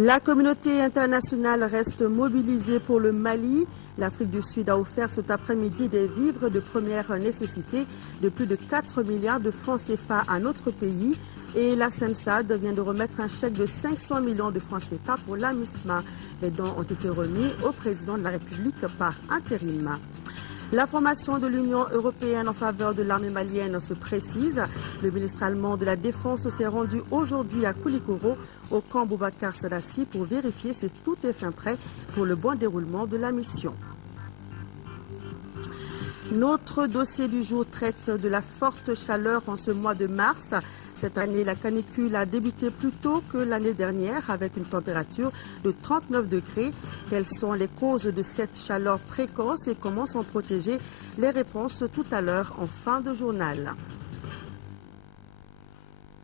La communauté internationale reste mobilisée pour le Mali. L'Afrique du Sud a offert cet après-midi des vivres de première nécessité de plus de 4 milliards de francs CFA à notre pays. Et la SENSAD vient de remettre un chèque de 500 millions de francs CFA pour la MISMA. Les dons ont été remis au président de la République par intérim. La formation de l'Union européenne en faveur de l'armée malienne se précise. Le ministre allemand de la Défense s'est rendu aujourd'hui à Koulikoro, au camp Boubacar Sadassi, pour vérifier si tout est fin prêt pour le bon déroulement de la mission. Notre dossier du jour traite de la forte chaleur en ce mois de mars. Cette année, la canicule a débuté plus tôt que l'année dernière avec une température de 39 degrés. Quelles sont les causes de cette chaleur précoce et comment s'en protéger? Les réponses tout à l'heure en fin de journal.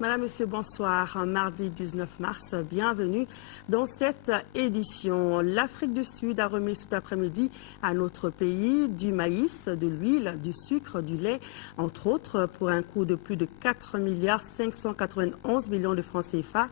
Madame, Monsieur, bonsoir. Mardi 19 mars, bienvenue dans cette édition. L'Afrique du Sud a remis cet après-midi à notre pays du maïs, de l'huile, du sucre, du lait, entre autres, pour un coût de plus de 4 milliards 591 millions de francs CFA.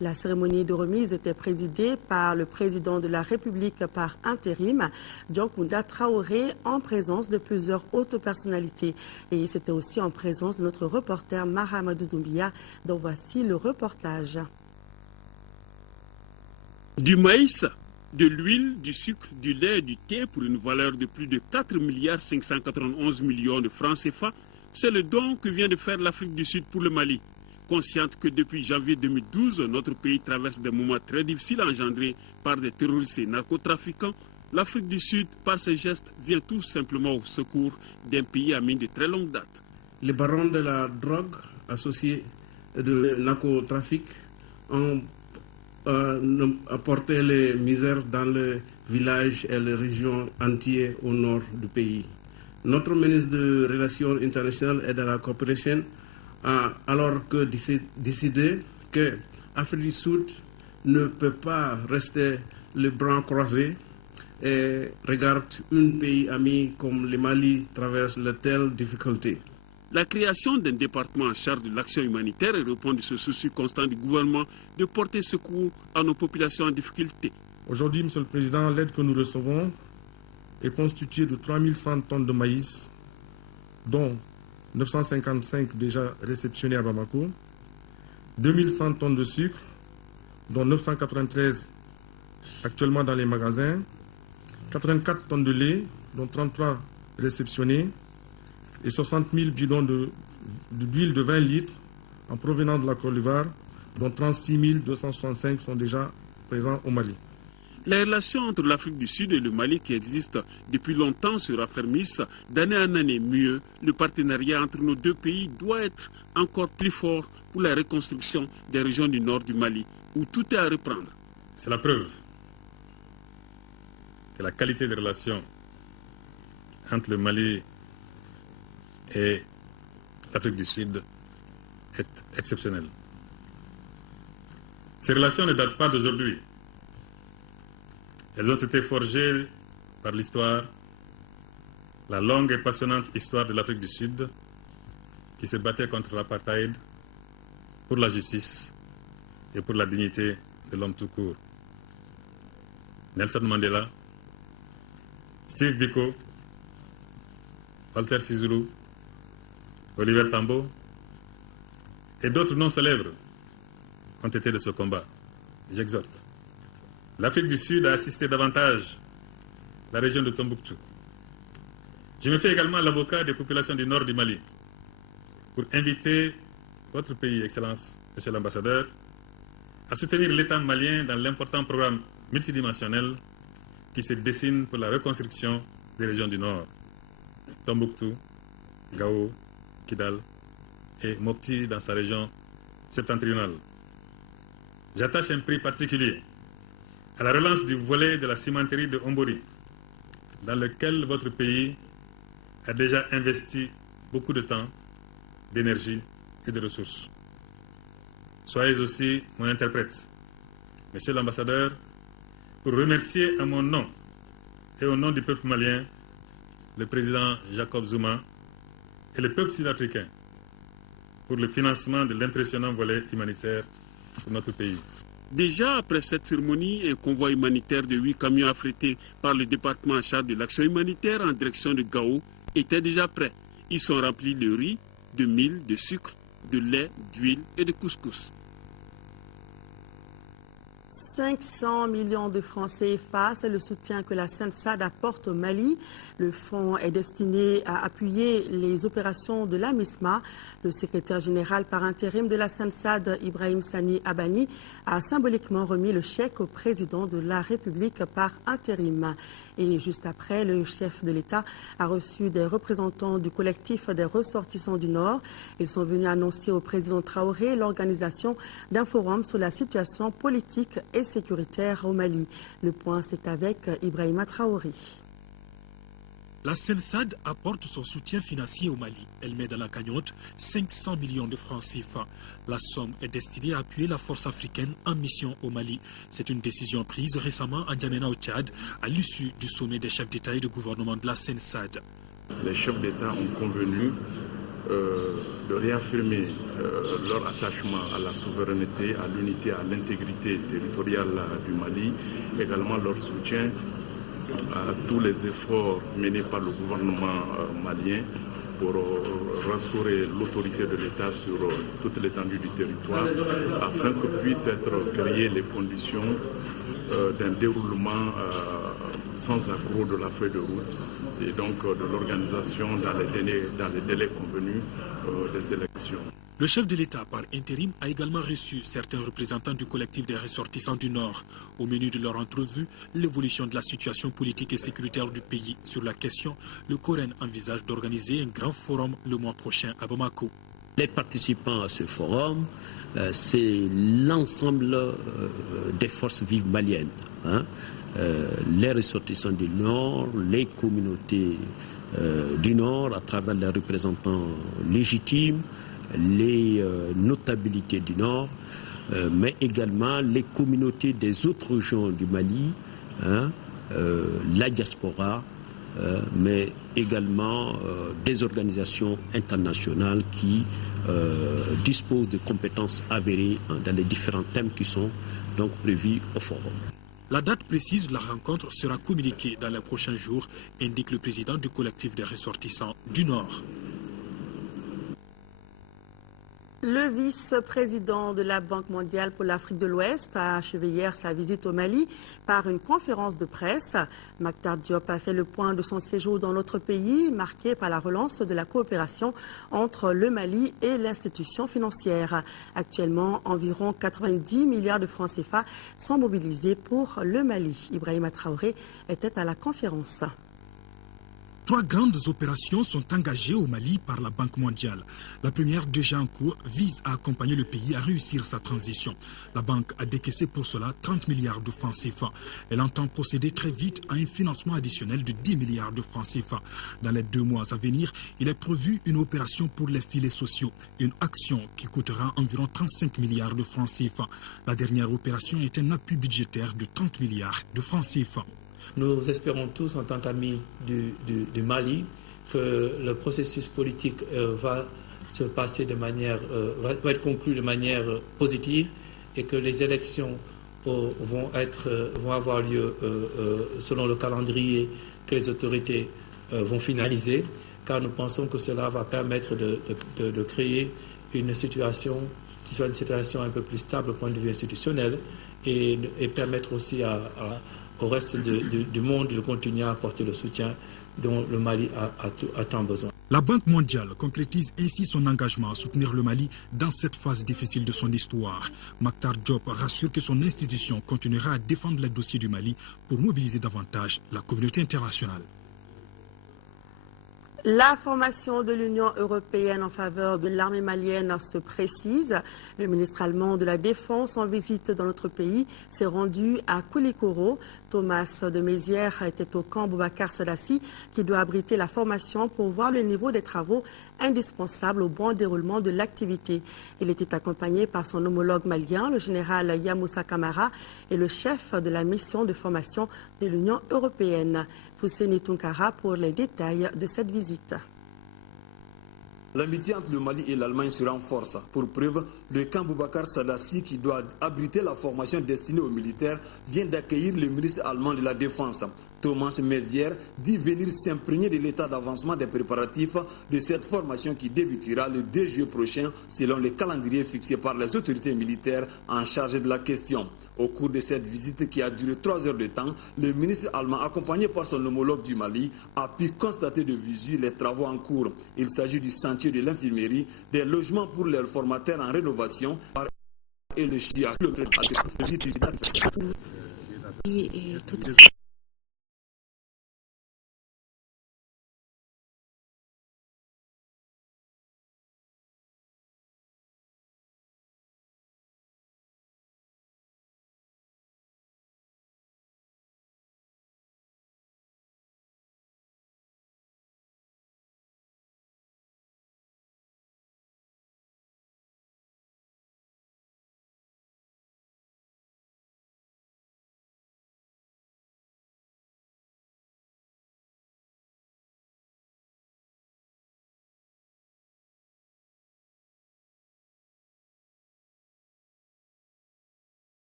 La cérémonie de remise était présidée par le président de la République par intérim, Diankounda Traoré, en présence de plusieurs hautes personnalités. Et c'était aussi en présence de notre reporter Mahamadou Doumbia. Donc voici le reportage. Du maïs, de l'huile, du sucre, du lait et du thé pour une valeur de plus de 4 milliards 591 millions de francs CFA, c'est le don que vient de faire l'Afrique du Sud pour le Mali. Consciente que depuis janvier 2012, notre pays traverse des moments très difficiles engendrés par des terroristes et narcotrafiquants, l'Afrique du Sud, par ses gestes, vient tout simplement au secours d'un pays ami de très longue date. Les barons de la drogue associés de narcotrafic ont apporté les misères dans les villages et les régions entières au nord du pays. Notre ministre de Relations internationales et de la coopération a alors que décidé que l'Afrique du Sud ne peut pas rester les bras croisés et regarde un pays ami comme le Mali traverse de telles difficultés. La création d'un département en charge de l'action humanitaire répond de ce souci constant du gouvernement de porter secours à nos populations en difficulté. Aujourd'hui, Monsieur le Président, l'aide que nous recevons est constituée de 3100 tonnes de maïs, dont 955 déjà réceptionnés à Bamako, 2100 tonnes de sucre, dont 993 actuellement dans les magasins, 84 tonnes de lait, dont 33 réceptionnés, et 60 000 bidons d'huile de 20 litres en provenance de la Côte d'Ivoire, dont 36 265 sont déjà présents au Mali. Les relations entre l'Afrique du Sud et le Mali qui existent depuis longtemps se raffermissent d'année en année. Mieux, le partenariat entre nos deux pays doit être encore plus fort pour la reconstruction des régions du nord du Mali, où tout est à reprendre. C'est la preuve que la qualité des relations entre le Mali et l'Afrique du Sud est exceptionnelle. Ces relations ne datent pas d'aujourd'hui. Elles ont été forgées par l'histoire, la longue et passionnante histoire de l'Afrique du Sud qui se battait contre l'apartheid pour la justice et pour la dignité de l'homme tout court. Nelson Mandela, Steve Biko, Walter Sisulu, Oliver Tambo et d'autres noms célèbres ont été de ce combat. J'exhorte l'Afrique du Sud a assisté davantage la région de Tombouctou. Je me fais également l'avocat des populations du nord du Mali pour inviter votre pays, Excellence, Monsieur l'ambassadeur, à soutenir l'État malien dans l'important programme multidimensionnel qui se dessine pour la reconstruction des régions du nord. Tombouctou, Gao, Kidal et Mopti dans sa région septentrionale. J'attache un prix particulier à la relance du volet de la cimenterie de Ombori, dans lequel votre pays a déjà investi beaucoup de temps, d'énergie et de ressources. Soyez aussi mon interprète, Monsieur l'ambassadeur, pour remercier à mon nom et au nom du peuple malien, le président Jacob Zuma et le peuple sud-africain pour le financement de l'impressionnant volet humanitaire pour notre pays. Déjà, après cette cérémonie, un convoi humanitaire de 8 camions affrétés par le département en charge de l'action humanitaire en direction de Gao était déjà prêt. Ils sont remplis de riz, de mil, de sucre, de lait, d'huile et de couscous. 500 millions de francs CFA, c'est le soutien que la SENSAD apporte au Mali. Le fonds est destiné à appuyer les opérations de la MISMA. Le secrétaire général par intérim de la SENSAD, Ibrahim Sani Abani, a symboliquement remis le chèque au président de la République par intérim. Et juste après, le chef de l'État a reçu des représentants du collectif des ressortissants du Nord. Ils sont venus annoncer au président Traoré l'organisation d'un forum sur la situation politique et sécuritaire au Mali. Le point, c'est avec Ibrahima Traoré. La SENSAD apporte son soutien financier au Mali. Elle met dans la cagnotte 500 millions de francs CFA. La somme est destinée à appuyer la force africaine en mission au Mali. C'est une décision prise récemment en N'Djamena au Tchad, à l'issue du sommet des chefs d'État et de gouvernement de la SENSAD. Les chefs d'État ont convenu de réaffirmer leur attachement à la souveraineté, à l'unité, à l'intégrité territoriale du Mali, également leur soutien à tous les efforts menés par le gouvernement malien pour restaurer l'autorité de l'État sur toute l'étendue du territoire, afin que puissent être créées les conditions d'un déroulement sans accroc de la feuille de route et donc de l'organisation dans les délais convenus des élections. Le chef de l'État par intérim a également reçu certains représentants du collectif des ressortissants du Nord. Au menu de leur entrevue, l'évolution de la situation politique et sécuritaire du pays. Sur la question, le Coren envisage d'organiser un grand forum le mois prochain à Bamako. Les participants à ce forum, c'est l'ensemble des forces vives maliennes. Les ressortissants du Nord, les communautés du Nord à travers les représentants légitimes, les notabilités du Nord, mais également les communautés des autres régions du Mali, la diaspora, mais également des organisations internationales qui disposent de compétences avérées dans les différents thèmes qui sont donc prévus au forum. La date précise de la rencontre sera communiquée dans les prochains jours, indique le président du collectif des ressortissants du Nord. Le vice-président de la Banque mondiale pour l'Afrique de l'Ouest a achevé hier sa visite au Mali par une conférence de presse. Mactar Diop a fait le point de son séjour dans notre pays, marqué par la relance de la coopération entre le Mali et l'institution financière. Actuellement, environ 90 milliards de francs CFA sont mobilisés pour le Mali. Ibrahima Traoré était à la conférence. 3 grandes opérations sont engagées au Mali par la Banque mondiale. La première, déjà en cours, vise à accompagner le pays à réussir sa transition. La banque a décaissé pour cela 30 milliards de francs CFA. Elle entend procéder très vite à un financement additionnel de 10 milliards de francs CFA. Dans les 2 mois à venir, il est prévu une opération pour les filets sociaux, une action qui coûtera environ 35 milliards de francs CFA. La dernière opération est un appui budgétaire de 30 milliards de francs CFA. Nous espérons tous, en tant qu'amis du Mali, que le processus politique va se passer de manière, va être conclu de manière positive et que les élections vont avoir lieu selon le calendrier que les autorités vont finaliser, car nous pensons que cela va permettre de créer une situation qui soit une situation un peu plus stable au point de vue institutionnel et permettre aussi au reste du monde de continuer à apporter le soutien dont le Mali a tant besoin. La Banque mondiale concrétise ainsi son engagement à soutenir le Mali dans cette phase difficile de son histoire. Mactar Diop rassure que son institution continuera à défendre les dossiers du Mali pour mobiliser davantage la communauté internationale. La formation de l'Union européenne en faveur de l'armée malienne se précise. Le ministre allemand de la Défense en visite dans notre pays s'est rendu à Koulikoro. Thomas de Mézières était au camp Boubacar Sadassi qui doit abriter la formation pour voir le niveau des travaux indispensables au bon déroulement de l'activité. Il était accompagné par son homologue malien, le général Yamoussa Kamara, et le chef de la mission de formation de l'Union européenne. Fousseni Tunkara pour les détails de cette visite. L'amitié entre le Mali et l'Allemagne se renforce. Pour preuve, le camp Boubacar Sadassi, qui doit abriter la formation destinée aux militaires, vient d'accueillir le ministre allemand de la Défense. Thomas Mezier dit venir s'imprégner de l'état d'avancement des préparatifs de cette formation qui débutera le 2 juillet prochain selon le calendrier fixé par les autorités militaires en charge de la question. Au cours de cette visite qui a duré 3 heures de temps, le ministre allemand, accompagné par son homologue du Mali, a pu constater de visu les travaux en cours. Il s'agit du chantier de l'infirmerie, des logements pour les formateurs en rénovation et le chia.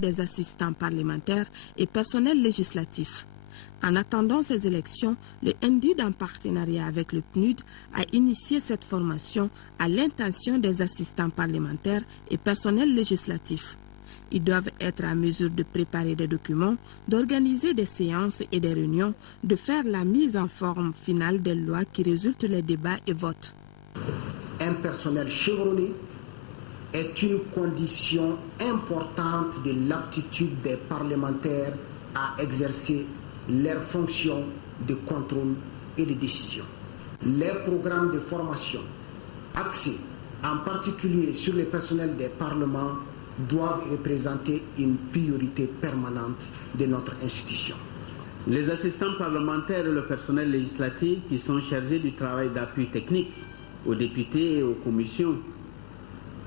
Des assistants parlementaires et personnels législatifs. En attendant ces élections, le NDID, en partenariat avec le PNUD, a initié cette formation à l'intention des assistants parlementaires et personnels législatifs. Ils doivent être en mesure de préparer des documents, d'organiser des séances et des réunions, de faire la mise en forme finale des lois qui résultent des débats et votes. Un personnel chevronné est une condition importante de l'aptitude des parlementaires à exercer leurs fonctions de contrôle et de décision. Les programmes de formation axés en particulier sur le personnel des parlements doivent représenter une priorité permanente de notre institution. Les assistants parlementaires et le personnel législatif qui sont chargés du travail d'appui technique aux députés et aux commissions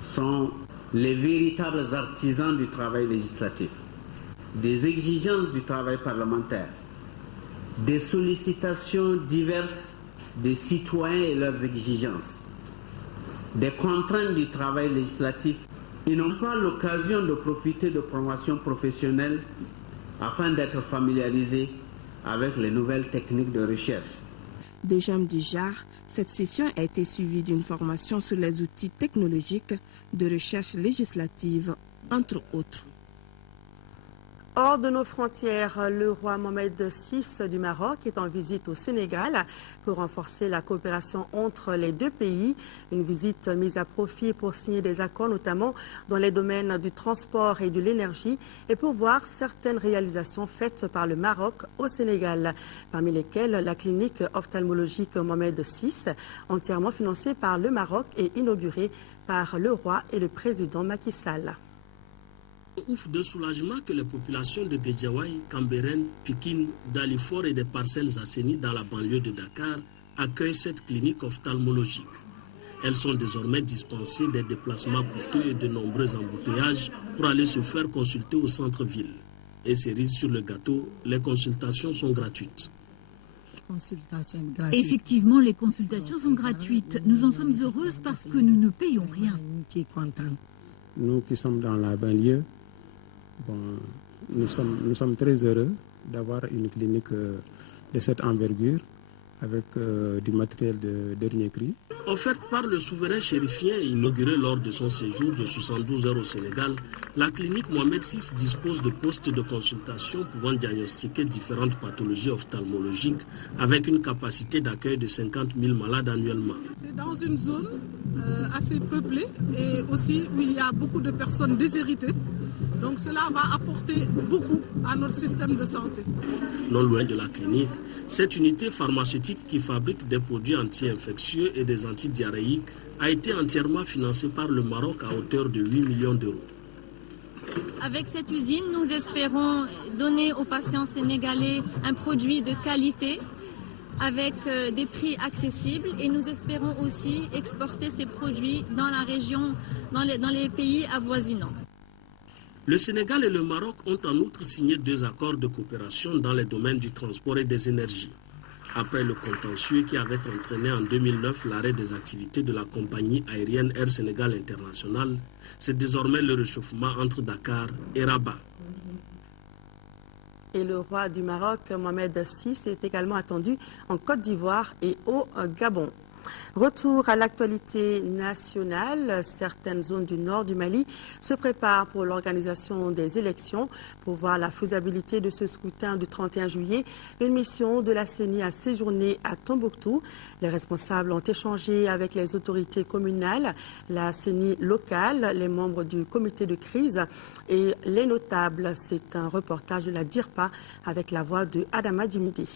sont les véritables artisans du travail législatif. des exigences du travail parlementaire, des sollicitations diverses des citoyens et leurs exigences, des contraintes du travail législatif. Ils n'ont pas l'occasion de profiter de formations professionnelles afin d'être familiarisés avec les nouvelles techniques de recherche. Déjà, cette session a été suivie d'une formation sur les outils technologiques de recherche législative, entre autres. Hors de nos frontières, le roi Mohamed VI du Maroc est en visite au Sénégal pour renforcer la coopération entre les deux pays. Une visite mise à profit pour signer des accords, notamment dans les domaines du transport et de l'énergie, et pour voir certaines réalisations faites par le Maroc au Sénégal, parmi lesquelles la clinique ophtalmologique Mohamed VI, entièrement financée par le Maroc et inaugurée par le roi et le président Macky Sall. Ouf de soulagement que les populations de Guédiawaye, Cambérène, Pikine, Dalifort et des parcelles assainies dans la banlieue de Dakar accueillent cette clinique ophtalmologique. Elles sont désormais dispensées des déplacements coûteux et de nombreux embouteillages pour aller se faire consulter au centre-ville. Et cerise sur le gâteau, les consultations sont gratuites. Effectivement, les consultations sont gratuites. Nous en sommes heureuses parce que nous ne payons rien. Nous qui sommes dans la banlieue, nous sommes très heureux d'avoir une clinique de cette envergure avec du matériel de dernier cri. Offerte par le souverain chérifien et inaugurée lors de son séjour de 72 heures au Sénégal, la clinique Mohamed VI dispose de postes de consultation pouvant diagnostiquer différentes pathologies ophtalmologiques avec une capacité d'accueil de 50 000 malades annuellement. C'est dans une zone assez peuplée et aussi où il y a beaucoup de personnes déshéritées. Donc cela va apporter beaucoup à notre système de santé. Non loin de la clinique, cette unité pharmaceutique qui fabrique des produits anti-infectieux et des antidiarrhéiques a été entièrement financée par le Maroc à hauteur de 8 millions d'euros. Avec cette usine, nous espérons donner aux patients sénégalais un produit de qualité avec des prix accessibles et nous espérons aussi exporter ces produits dans la région, dans les pays avoisinants. Le Sénégal et le Maroc ont en outre signé 2 accords de coopération dans les domaines du transport et des énergies. Après le contentieux qui avait entraîné en 2009 l'arrêt des activités de la compagnie aérienne Air Sénégal International, c'est désormais le réchauffement entre Dakar et Rabat. Et le roi du Maroc, Mohamed VI, est également attendu en Côte d'Ivoire et au Gabon. Retour à l'actualité nationale. Certaines zones du nord du Mali se préparent pour l'organisation des élections. Pour voir la faisabilité de ce scrutin du 31 juillet, une mission de la CENI a séjourné à Tombouctou. Les responsables ont échangé avec les autorités communales, la CENI locale, les membres du comité de crise et les notables. C'est un reportage de la DIRPA avec la voix de Adama Djimidi.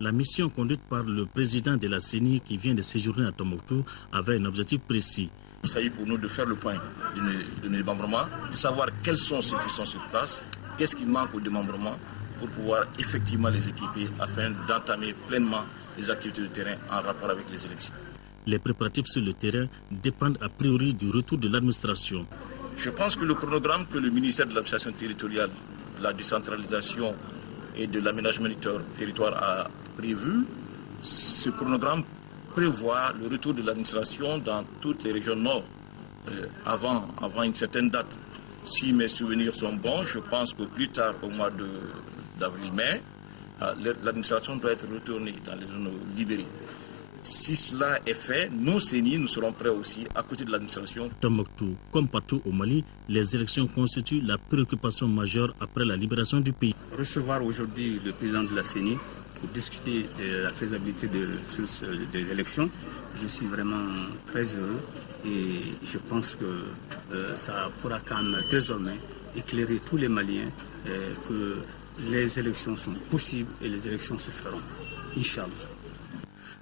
La mission conduite par le président de la CENI qui vient de séjourner à Tombouctou avait un objectif précis. Il s'agit pour nous de faire le point de nos démembrements, savoir quels sont ceux qui sont sur place, qu'est-ce qui manque au démembrement pour pouvoir effectivement les équiper afin d'entamer pleinement les activités de terrain en rapport avec les élections. Les préparatifs sur le terrain dépendent a priori du retour de l'administration. Je pense que le chronogramme que le ministère de l'administration territoriale, de la décentralisation et de l'aménagement du territoire a prévu, ce chronogramme prévoit le retour de l'administration dans toutes les régions nord avant une certaine date. Si mes souvenirs sont bons, je pense que plus tard, au mois d'avril-mai, l'administration doit être retournée dans les zones libérées. Si cela est fait, nous, CENI, nous serons prêts aussi à côté de l'administration. Tombouctou, comme partout au Mali, les élections constituent la préoccupation majeure après la libération du pays. Recevoir aujourd'hui le président de la CENI pour discuter de la faisabilité des élections, je suis vraiment très heureux et je pense que ça pourra quand même désormais éclairer tous les Maliens que les élections sont possibles et les élections se feront. Inch'Allah.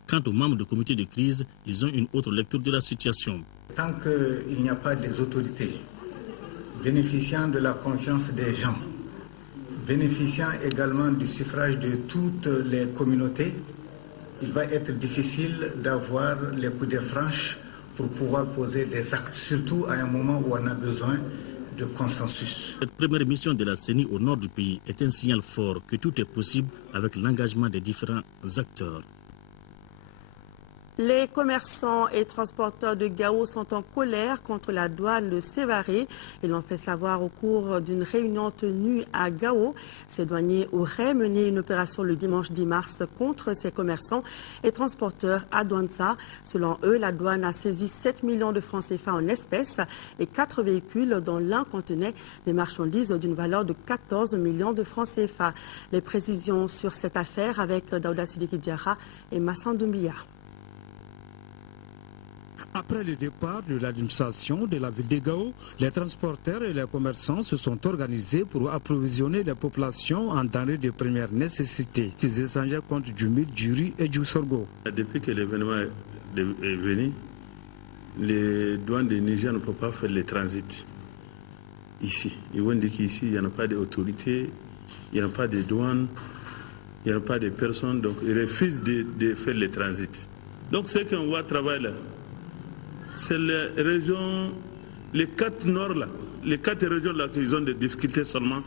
Quant aux membres du comité de crise, ils ont une autre lecture de la situation. Tant qu'il n'y a pas des autorités bénéficiant de la confiance des gens, bénéficiant également du suffrage de toutes les communautés, il va être difficile d'avoir les coups de franche pour pouvoir poser des actes, surtout à un moment où on a besoin de consensus. Cette première mission de la CENI au nord du pays est un signal fort que tout est possible avec l'engagement des différents acteurs. Les commerçants et transporteurs de Gao sont en colère contre la douane de Sévaré. Ils l'ont fait savoir au cours d'une réunion tenue à Gao. Ces douaniers auraient mené une opération le dimanche 10 mars contre ces commerçants et transporteurs à Douanza. Selon eux, la douane a saisi 7 millions de francs CFA en espèces et 4 véhicules dont l'un contenait des marchandises d'une valeur de 14 millions de francs CFA. Les précisions sur cette affaire avec Daouda Sidiki Diarra et Massan Doumbia. Après le départ de l'administration de la ville de Gao, les transporteurs et les commerçants se sont organisés pour approvisionner les populations en denrées de première nécessité. Ils échangeaient contre du mil, du riz et du sorgho. Depuis que l'événement est venu, les douanes de Niger ne peuvent pas faire le transit ici. Ils vont dire qu'ici, il n'y en a pas d'autorité, il n'y a pas de douane, il n'y a pas de personnes, donc ils refusent de faire le transit. Donc ce qu'on voit travailler là, c'est les régions, les 4 nord là, les 4 régions là qui ont des difficultés seulement.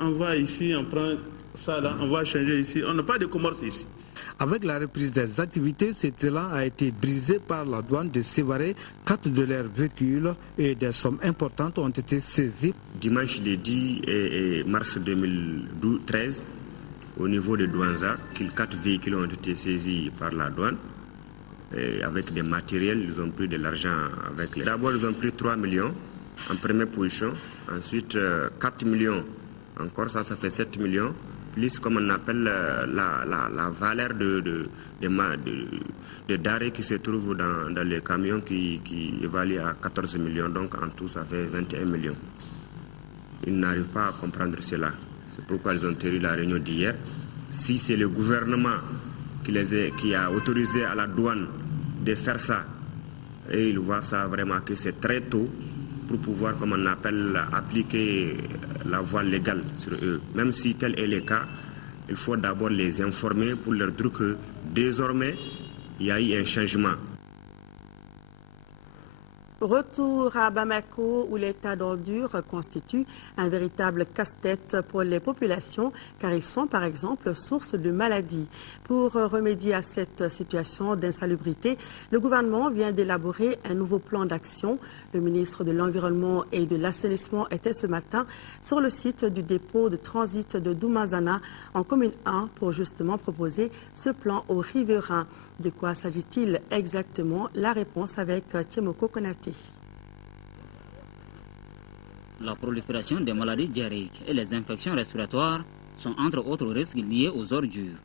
On va ici, on prend ça là, on va changer ici. On n'a pas de commerce ici. Avec la reprise des activités, cet élan a été brisé par la douane de Sévaré. 4 de leurs véhicules et des sommes importantes ont été saisies. Dimanche le 10 mars 2013, au niveau de Douanza, 4 véhicules ont été saisis par la douane. Et avec des matériels, ils ont pris de l'argent avec les... D'abord, ils ont pris 3 millions en première position. Ensuite, 4 millions. Encore ça fait 7 millions. Plus, comme on appelle, la valeur de denrées qui se trouvent dans les camions qui évalue à 14 millions. Donc, en tout, ça fait 21 millions. Ils n'arrivent pas à comprendre cela. C'est pourquoi ils ont tenu la réunion d'hier. Si c'est le gouvernement qui a autorisé à la douane de faire ça, et ils voient ça vraiment que c'est très tôt pour pouvoir, comme on appelle, appliquer la voie légale sur eux. Même si tel est le cas, il faut d'abord les informer pour leur dire que désormais, il y a eu un changement. Retour à Bamako où l'état d'ordure constitue un véritable casse-tête pour les populations car ils sont par exemple source de maladies. Pour remédier à cette situation d'insalubrité, le gouvernement vient d'élaborer un nouveau plan d'action. Le ministre de l'Environnement et de l'Assainissement était ce matin sur le site du dépôt de transit de Doumazana en commune 1 pour justement proposer ce plan aux riverains. De quoi s'agit-il exactement? La réponse avec Tchemoko Konaté. La prolifération des maladies diarrhéiques et les infections respiratoires sont entre autres risques liés aux ordures.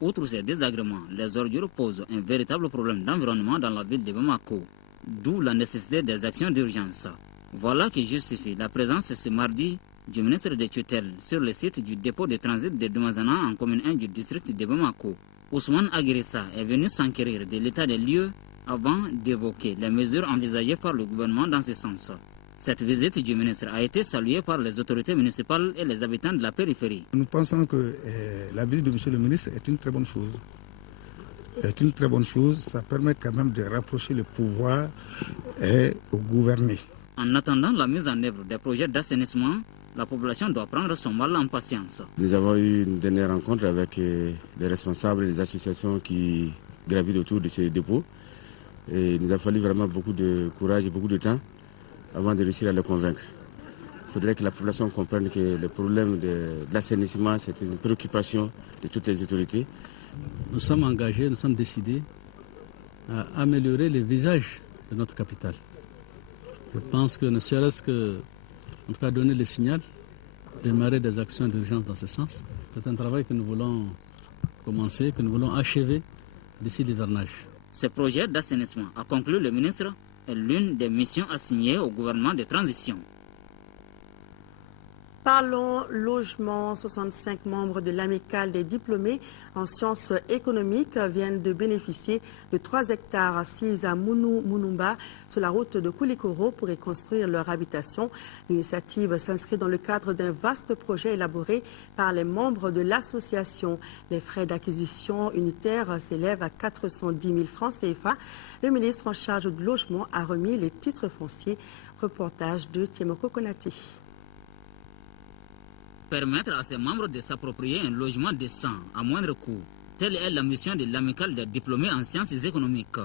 Outre ces désagréments, les ordures posent un véritable problème d'environnement dans la ville de Bamako, d'où la nécessité des actions d'urgence. Voilà qui justifie la présence ce mardi du ministre de tutelle sur le site du dépôt de transit de Doumazana en commune 1 du district de Bamako. Ousmane Aguirissa est venu s'enquérir de l'état des lieux avant d'évoquer les mesures envisagées par le gouvernement dans ce sens. Cette visite du ministre a été saluée par les autorités municipales et les habitants de la périphérie. Nous pensons que la visite de M. le ministre est une très bonne chose. C'est une très bonne chose, ça permet quand même de rapprocher le pouvoir et au gouverner. En attendant la mise en œuvre des projets d'assainissement, la population doit prendre son mal en patience. Nous avons eu une dernière rencontre avec les responsables des associations qui gravitent autour de ces dépôts. Et il nous a fallu vraiment beaucoup de courage et beaucoup de temps avant de réussir à les convaincre. Il faudrait que la population comprenne que le problème de l'assainissement, c'est une préoccupation de toutes les autorités. Nous sommes engagés, nous sommes décidés à améliorer le visage de notre capitale. Je pense que ne serait-ce que, en tout cas, donner le signal, démarrer des actions d'urgence dans ce sens. C'est un travail que nous voulons commencer, que nous voulons achever d'ici l'hivernage. Ce projet d'assainissement, a conclu le ministre, est l'une des missions assignées au gouvernement de transition. Parlons logement. 65 membres de l'amicale des diplômés en sciences économiques viennent de bénéficier de 3 hectares assis à Munumba sur la route de Koulikoro pour y construire leur habitation. L'initiative s'inscrit dans le cadre d'un vaste projet élaboré par les membres de l'association. Les frais d'acquisition unitaire s'élèvent à 410 000 francs CFA. Le ministre en charge du logement a remis les titres fonciers. Reportage de Tiemoko Konati. Permettre à ses membres de s'approprier un logement décent à moindre coût. Telle est la mission de l'amicale des diplômés en sciences économiques.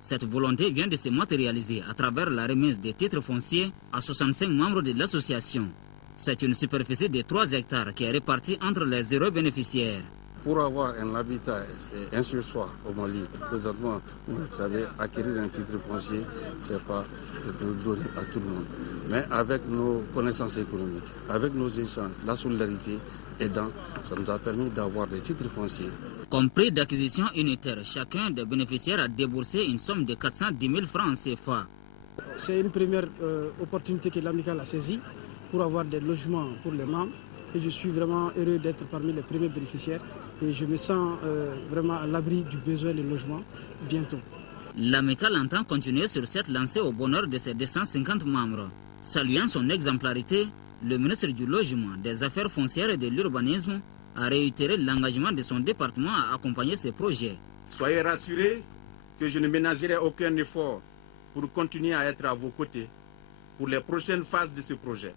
Cette volonté vient de se matérialiser à travers la remise des titres fonciers à 65 membres de l'association. C'est une superficie de 3 hectares qui est répartie entre les 0 bénéficiaires. Pour avoir un habitat, un sur-soi au Mali, présentement, vous savez, acquérir un titre foncier, ce n'est pas de donner à tout le monde. Mais avec nos connaissances économiques, avec nos échanges, la solidarité aidant, ça nous a permis d'avoir des titres fonciers. Comme prix d'acquisition unitaire, chacun des bénéficiaires a déboursé une somme de 410 000 francs CFA. C'est une première opportunité que l'amicale a saisie pour avoir des logements pour les membres. Et je suis vraiment heureux d'être parmi les premiers bénéficiaires. Et je me sens vraiment à l'abri du besoin de logement bientôt. L'amicale entend continuer sur cette lancée au bonheur de ses 250 membres. Saluant son exemplarité, le ministre du Logement, des Affaires foncières et de l'Urbanisme a réitéré l'engagement de son département à accompagner ces projets. Soyez rassurés que je ne ménagerai aucun effort pour continuer à être à vos côtés pour les prochaines phases de ce projet,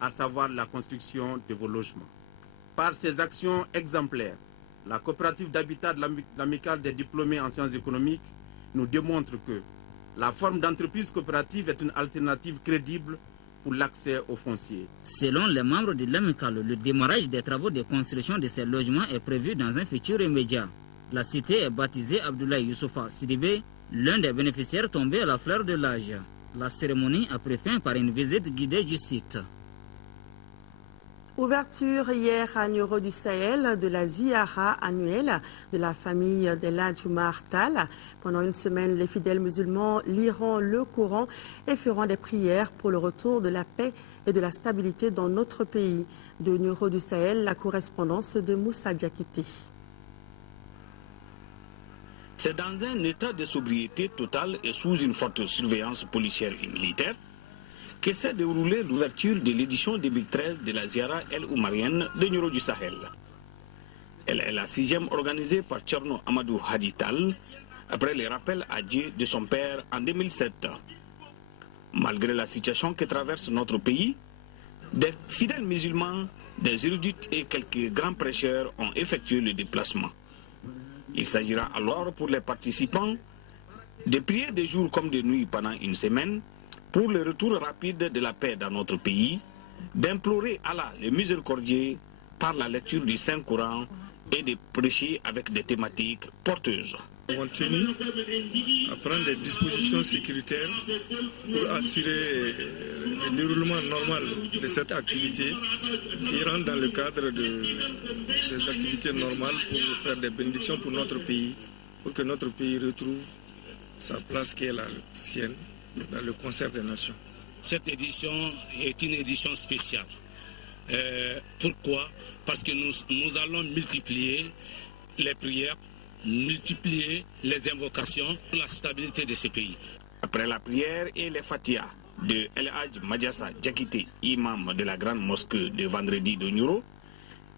à savoir la construction de vos logements. Par ces actions exemplaires, la coopérative d'habitat de l'amicale des diplômés en sciences économiques nous démontre que la forme d'entreprise coopérative est une alternative crédible pour l'accès aux fonciers. Selon les membres de l'amicale, le démarrage des travaux de construction de ces logements est prévu dans un futur immédiat. La cité est baptisée Abdoulaye Youssoufa Sidibé, l'un des bénéficiaires tombés à la fleur de l'âge. La cérémonie a pris fin par une visite guidée du site. Ouverture hier à Nioro du Sahel de la Ziyara annuelle de la famille de l'Adjoumar Tal. Pendant une semaine, les fidèles musulmans liront le Coran et feront des prières pour le retour de la paix et de la stabilité dans notre pays. De Nioro du Sahel, la correspondance de Moussa Diakité. C'est dans un état de sobriété totale et sous une forte surveillance policière et militaire que s'est déroulée l'ouverture de l'édition 2013 de la Ziyara el-Oumarienne de Nioro du Sahel. Elle est la 6e organisée par Tcherno Amadou Hadital après les rappels à Dieu de son père en 2007. Malgré la situation que traverse notre pays, des fidèles musulmans, des érudites et quelques grands prêcheurs ont effectué le déplacement. Il s'agira alors pour les participants de prier de jour comme de nuit pendant une semaine pour le retour rapide de la paix dans notre pays, d'implorer Allah le miséricordieux par la lecture du Saint-Coran et de prêcher avec des thématiques porteuses. Nous avons tenu à prendre des dispositions sécuritaires pour assurer le déroulement normal de cette activité qui rentre dans le cadre des activités normales pour faire des bénédictions pour notre pays, pour que notre pays retrouve sa place qui est la sienne dans le concert des nations. Cette édition est une édition spéciale. Pourquoi? Parce que nous allons multiplier les prières, multiplier les invocations pour la stabilité de ce pays. Après la prière et les Fatiha de El Hadj Madjassa Diakité, imam de la grande mosquée de vendredi de Nioro,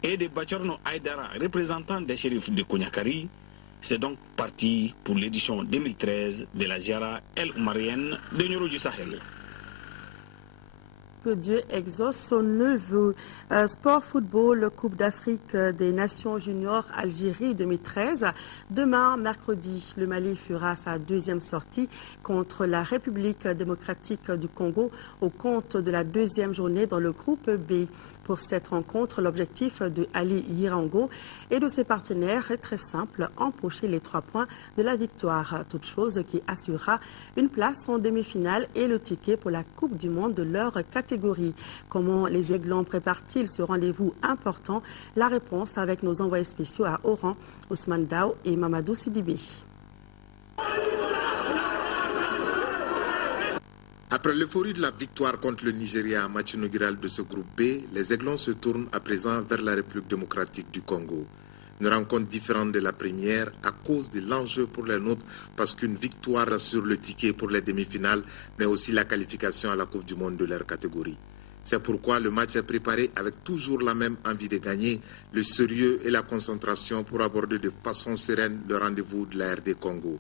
et de Bachorno Aïdara, représentant des shérifs de Konyakari, c'est donc parti pour l'édition 2013 de la Ziyara el-Oumarienne de Nioro du Sahel. Que Dieu exauce son neveu. Sport football, Coupe d'Afrique des Nations Juniors Algérie 2013. Demain, mercredi, le Mali fera sa 2e sortie contre la République démocratique du Congo au compte de la 2e journée dans le groupe B. Pour cette rencontre, l'objectif de Ali Yirango et de ses partenaires est très simple, empocher les 3 points de la victoire. Toute chose qui assurera une place en demi-finale et le ticket pour la Coupe du Monde de leur catégorie. Comment les Aiglons préparent-ils ce rendez-vous important? La réponse avec nos envoyés spéciaux à Oran, Ousmane Dao et Mamadou Sidibé. Après l'euphorie de la victoire contre le Nigeria en match inaugural de ce groupe B, les Aiglons se tournent à présent vers la République démocratique du Congo. Une rencontre différente de la première à cause de l'enjeu pour les nôtres parce qu'une victoire assure le ticket pour les demi-finales, mais aussi la qualification à la Coupe du Monde de leur catégorie. C'est pourquoi le match est préparé avec toujours la même envie de gagner, le sérieux et la concentration pour aborder de façon sereine le rendez-vous de la RD Congo.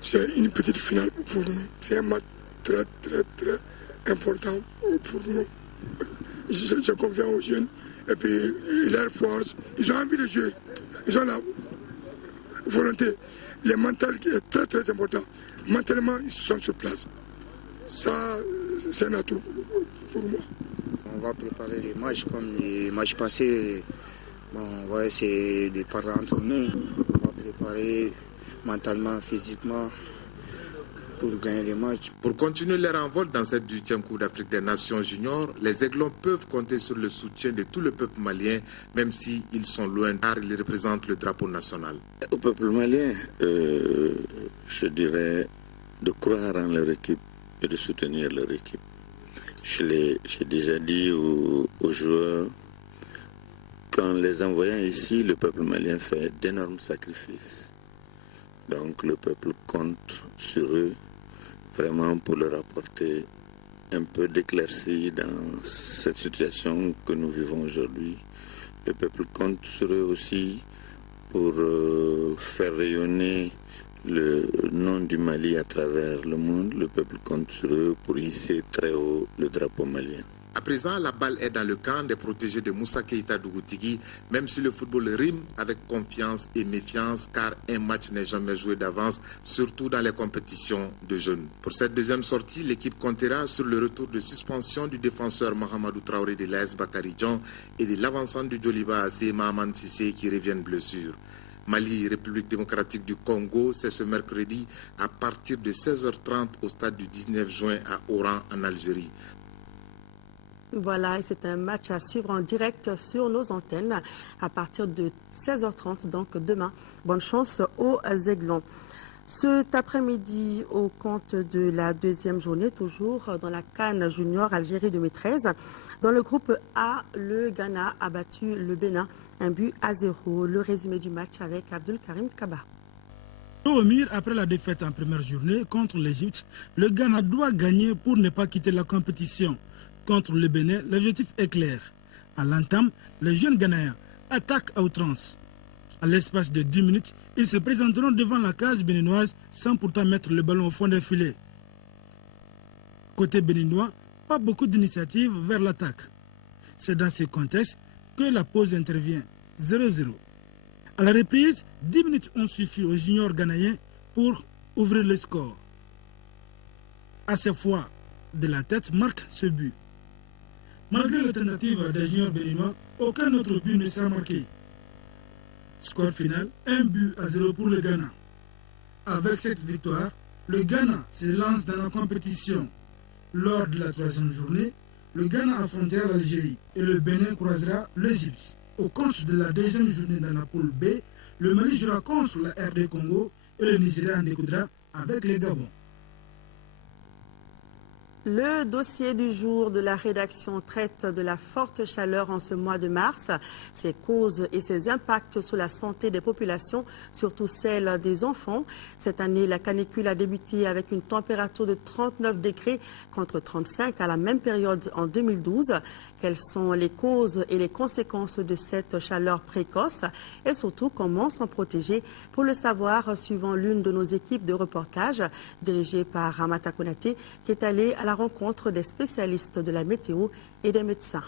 C'est une petite finale pour nous. C'est un match très important pour nous. J'ai confiance aux jeunes et puis leur force. Ils ont envie de jouer. Ils ont la volonté. Le mental qui est très important. Mentalement, ils sont sur place. Ça, c'est un atout pour moi. On va préparer les matchs comme les matchs passés. Bon, on va essayer de parler entre nous. On va préparer mentalement, physiquement pour gagner les matchs. Pour continuer leur envol dans cette 8e Coupe d'Afrique des Nations juniors, les Aiglons peuvent compter sur le soutien de tout le peuple malien, même s'ils sont loin car ils représentent le drapeau national. Au peuple malien, je dirais de croire en leur équipe et de soutenir leur équipe. J'ai déjà dit aux joueurs qu'en les envoyant ici, le peuple malien fait d'énormes sacrifices. Donc le peuple compte sur eux vraiment pour leur apporter un peu d'éclaircie dans cette situation que nous vivons aujourd'hui. Le peuple compte sur eux aussi pour faire rayonner le nom du Mali à travers le monde. Le peuple compte sur eux pour hisser très haut le drapeau malien. À présent, la balle est dans le camp des protégés de Moussa Keïta Dougoutigi, même si le football rime avec confiance et méfiance, car un match n'est jamais joué d'avance, surtout dans les compétitions de jeunes. Pour cette deuxième sortie, l'équipe comptera sur le retour de suspension du défenseur Mahamadou Traoré de l'AS Bakary Dian et de l'avancement du Djoliba AC Mahaman Sissé qui reviennent blessure. Mali, République démocratique du Congo, c'est ce mercredi à partir de 16h30 au stade du 19 juin à Oran en Algérie. Voilà, et c'est un match à suivre en direct sur nos antennes à partir de 16h30, donc demain. Bonne chance aux Aiglons. Cet après-midi, au compte de la deuxième journée, toujours dans la CAN Junior Algérie 2013, dans le groupe A, le Ghana a battu le Bénin 1-0. Le résumé du match avec Abdul Karim Kaba. Au mire, après la défaite en première journée contre l'Égypte, le Ghana doit gagner pour ne pas quitter la compétition. Contre le Bénin, l'objectif est clair. À l'entame, les jeunes Ghanéens attaquent à outrance. À l'espace de 10 minutes, ils se présenteront devant la case béninoise sans pourtant mettre le ballon au fond des filets. Côté béninois, pas beaucoup d'initiatives vers l'attaque. C'est dans ce contexte que la pause intervient, 0-0. À la reprise, 10 minutes ont suffi aux juniors ghanéens pour ouvrir le score. À cette fois, de la tête marque ce but. Malgré les tentatives des juniors béninois, aucun autre but ne sera marqué. Score final, 1-0 pour le Ghana. Avec cette victoire, le Ghana se lance dans la compétition. Lors de la troisième journée, le Ghana affrontera l'Algérie et le Bénin croisera l'Égypte. Au compte de la deuxième journée dans la poule B, le Mali jouera contre la RD Congo et le Nigeria en découdra avec les Gabon. Le dossier du jour de la rédaction traite de la forte chaleur en ce mois de mars, ses causes et ses impacts sur la santé des populations, surtout celle des enfants. Cette année, la canicule a débuté avec une température de 39 degrés contre 35 à la même période en 2012. Quelles sont les causes et les conséquences de cette chaleur précoce et surtout comment s'en protéger? Pour le savoir, suivant l'une de nos équipes de reportage dirigée par Ramata Konaté qui est allée à la rencontre des spécialistes de la météo et des médecins.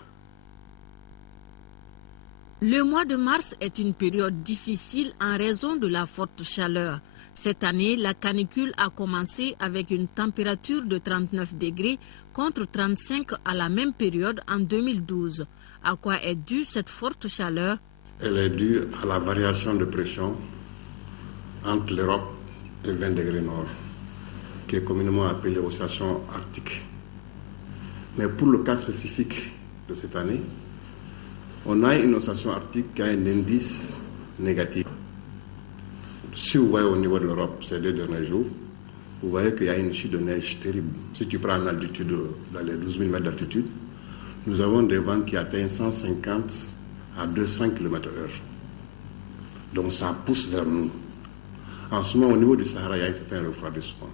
Le mois de mars est une période difficile en raison de la forte chaleur. Cette année, la canicule a commencé avec une température de 39 degrés contre 35 à la même période en 2012. À quoi est due cette forte chaleur? Elle est due à la variation de pression entre l'Europe et 20 degrés nord, qui est communément appelée oscillation arctique. Mais pour le cas spécifique de cette année, on a une oscillation arctique qui a un indice négatif. Si vous voyez au niveau de l'Europe ces 2 derniers jours, vous voyez qu'il y a une chute de neige terrible. Si tu prends l'altitude, dans les 12 000 mètres d'altitude, nous avons des vents qui atteignent 150 à 200 km/h. Donc ça pousse vers nous. En ce moment, au niveau du Sahara, il y a un certain refroidissement.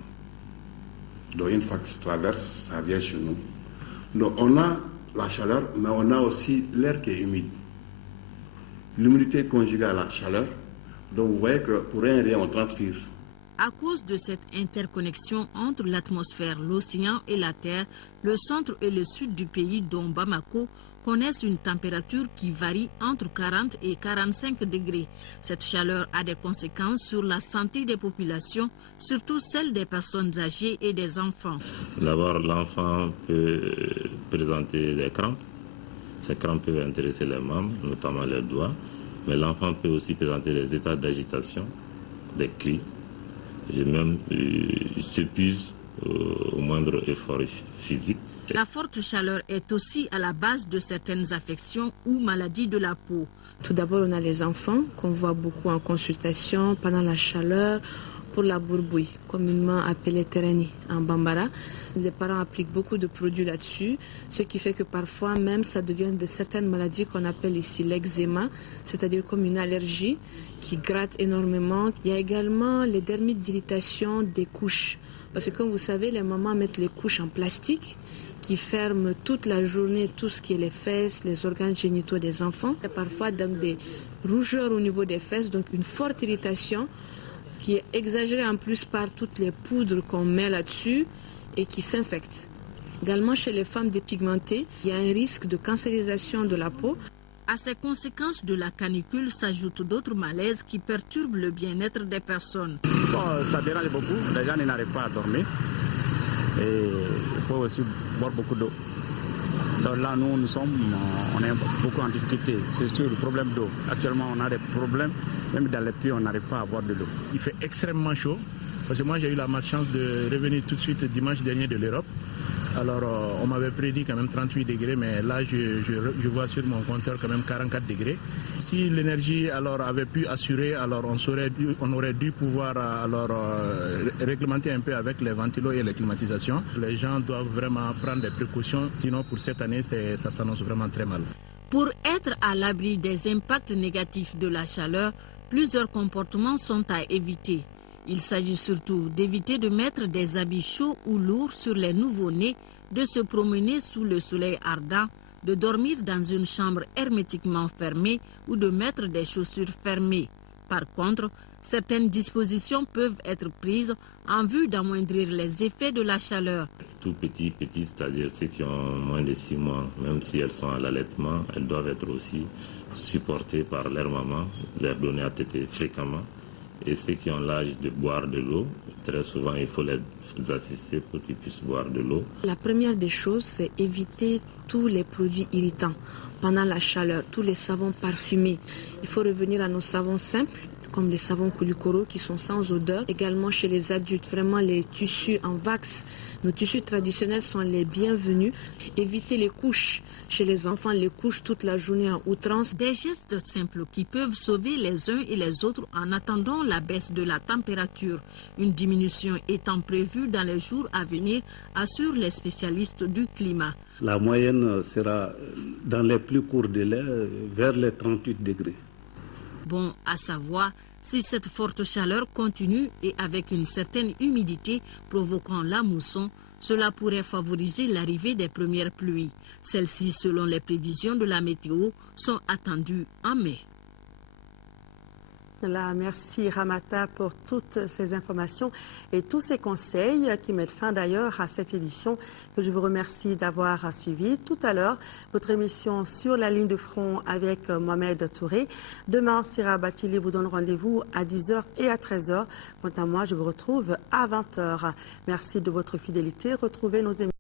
Donc une fois que ça traverse, ça vient chez nous. Donc on a la chaleur, mais on a aussi l'air qui est humide. L'humidité conjuguée à la chaleur, donc vous voyez que pour rien, on transpire. À cause de cette interconnexion entre l'atmosphère, l'océan et la terre, le centre et le sud du pays, dont Bamako, connaissent une température qui varie entre 40 et 45 degrés. Cette chaleur a des conséquences sur la santé des populations, surtout celle des personnes âgées et des enfants. D'abord, l'enfant peut présenter des crampes. Ces crampes peuvent intéresser les membres, notamment les doigts. Mais l'enfant peut aussi présenter des états d'agitation, des cris, et même il s'épuise au moindre effort physique. La forte chaleur est aussi à la base de certaines affections ou maladies de la peau. Tout d'abord, on a les enfants qu'on voit beaucoup en consultation pendant la chaleur pour la bourbouille, communément appelée terani en bambara. Les parents appliquent beaucoup de produits là-dessus, ce qui fait que parfois même ça devient de certaines maladies qu'on appelle ici l'eczéma, c'est-à-dire comme une allergie qui gratte énormément. Il y a également les dermites d'irritation des couches. Parce que comme vous savez, les mamans mettent les couches en plastique qui ferment toute la journée tout ce qui est les fesses, les organes génitaux des enfants. Et parfois donc des rougeurs au niveau des fesses, donc une forte irritation qui est exagérée en plus par toutes les poudres qu'on met là-dessus et qui s'infectent. Également chez les femmes dépigmentées, il y a un risque de cancérisation de la peau. À ces conséquences de la canicule s'ajoutent d'autres malaises qui perturbent le bien-être des personnes. Bon, ça dérange beaucoup, les gens n'arrivent pas à dormir et il faut aussi boire beaucoup d'eau. Donc là, on est beaucoup en difficulté, c'est sûr, le problème d'eau. Actuellement, on a des problèmes, même dans les puits, on n'arrive pas à boire de l'eau. Il fait extrêmement chaud, parce que moi j'ai eu la malchance de revenir tout de suite dimanche dernier de l'Europe. Alors on m'avait prédit quand même 38 degrés, mais là je vois sur mon compteur quand même 44 degrés. Si l'énergie alors avait pu assurer, alors on aurait dû pouvoir réglementer un peu avec les ventilos et les climatisations. Les gens doivent vraiment prendre des précautions, sinon pour cette année ça s'annonce vraiment très mal. Pour être à l'abri des impacts négatifs de la chaleur, plusieurs comportements sont à éviter. Il s'agit surtout d'éviter de mettre des habits chauds ou lourds sur les nouveau-nés, de se promener sous le soleil ardent, de dormir dans une chambre hermétiquement fermée ou de mettre des chaussures fermées. Par contre, certaines dispositions peuvent être prises en vue d'amoindrir les effets de la chaleur. Tout petit, c'est-à-dire ceux qui ont moins de 6 mois, même si elles sont à l'allaitement, elles doivent être aussi supportées par leur maman, leur donner à téter fréquemment. Et ceux qui ont l'âge de boire de l'eau, très souvent il faut les assister pour qu'ils puissent boire de l'eau. La première des choses, c'est éviter tous les produits irritants pendant la chaleur, tous les savons parfumés. Il faut revenir à nos savons simples, comme les savons Koulikoro qui sont sans odeur. Également chez les adultes, vraiment les tissus en wax, nos tissus traditionnels sont les bienvenus. Éviter les couches chez les enfants, les couches toute la journée en outrance. Des gestes simples qui peuvent sauver les uns et les autres en attendant la baisse de la température. Une diminution étant prévue dans les jours à venir, assurent les spécialistes du climat. La moyenne sera dans les plus courts délais vers les 38 degrés. Bon à savoir, si cette forte chaleur continue et avec une certaine humidité provoquant la mousson, cela pourrait favoriser l'arrivée des premières pluies. Celles-ci, selon les prévisions de la météo, sont attendues en mai. Là, merci Ramata pour toutes ces informations et tous ces conseils qui mettent fin d'ailleurs à cette édition que je vous remercie d'avoir suivi. Tout à l'heure, votre émission sur la ligne de front avec Mohamed Touré. Demain, Sira Batili vous donne rendez-vous à 10h et à 13h. Quant à moi, je vous retrouve à 20h. Merci de votre fidélité. Retrouvez nos émissions.